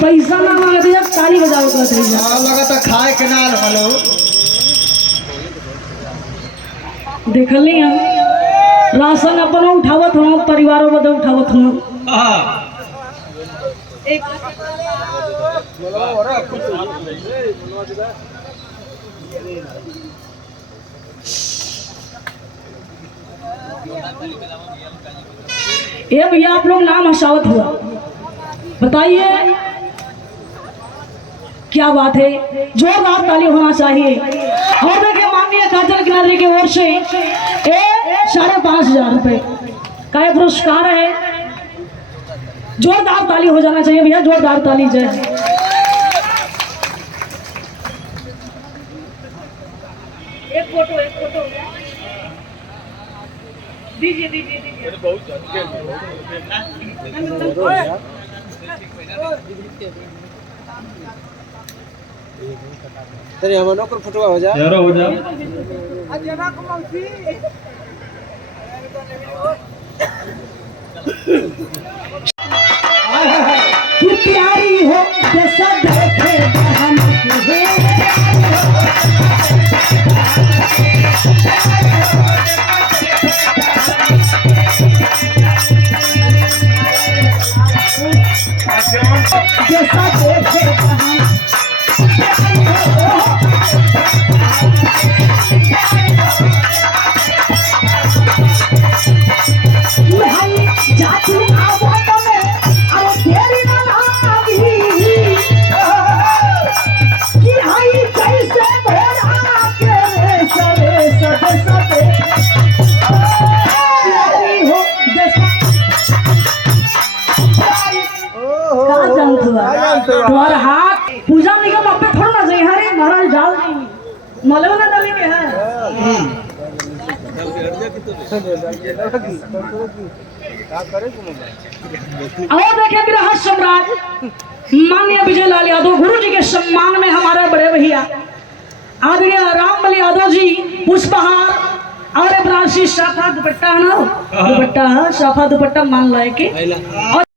पैसा ना मांगे थे जब ताली बजाओ कहते हैं लगा तो खाए के नाल हलो देखल नहीं हम राशन अपना उठावत हम परिवारों बदे उठावत हम एक ये भैया आप लोग नाम हसावत हुआ बताइए क्या बात है, जोरदार ताली होना चाहिए। और देखिए माननीय काजल किनारे की ओर से 5,500 रुपए का ये पुरस्कार है। जोरदार ताली हो जाना चाहिए भैया, जोरदार ताली जय। एक फोटो दीजिए तेरे हम नौकर फोटो हो जा तू प्यारी हो जैसा देखे हम जैसा देखे तुम्हारा हाथ पूजा निगम आप पे थोड़ा ना चाहिए। हरे महाराज डाल देंगे मलबा ना डालेंगे है। और देखें बिरहा सम्राट माननीय विजय लाल यादव गुरु जी के सम्मान में हमारे बड़े भैया आदरणीय रामबल यादव जी पुष्पहार और बनारसी साफा दुपट्टा है ना, दुपट्टा है साफा दुपट्टा मान लाए के।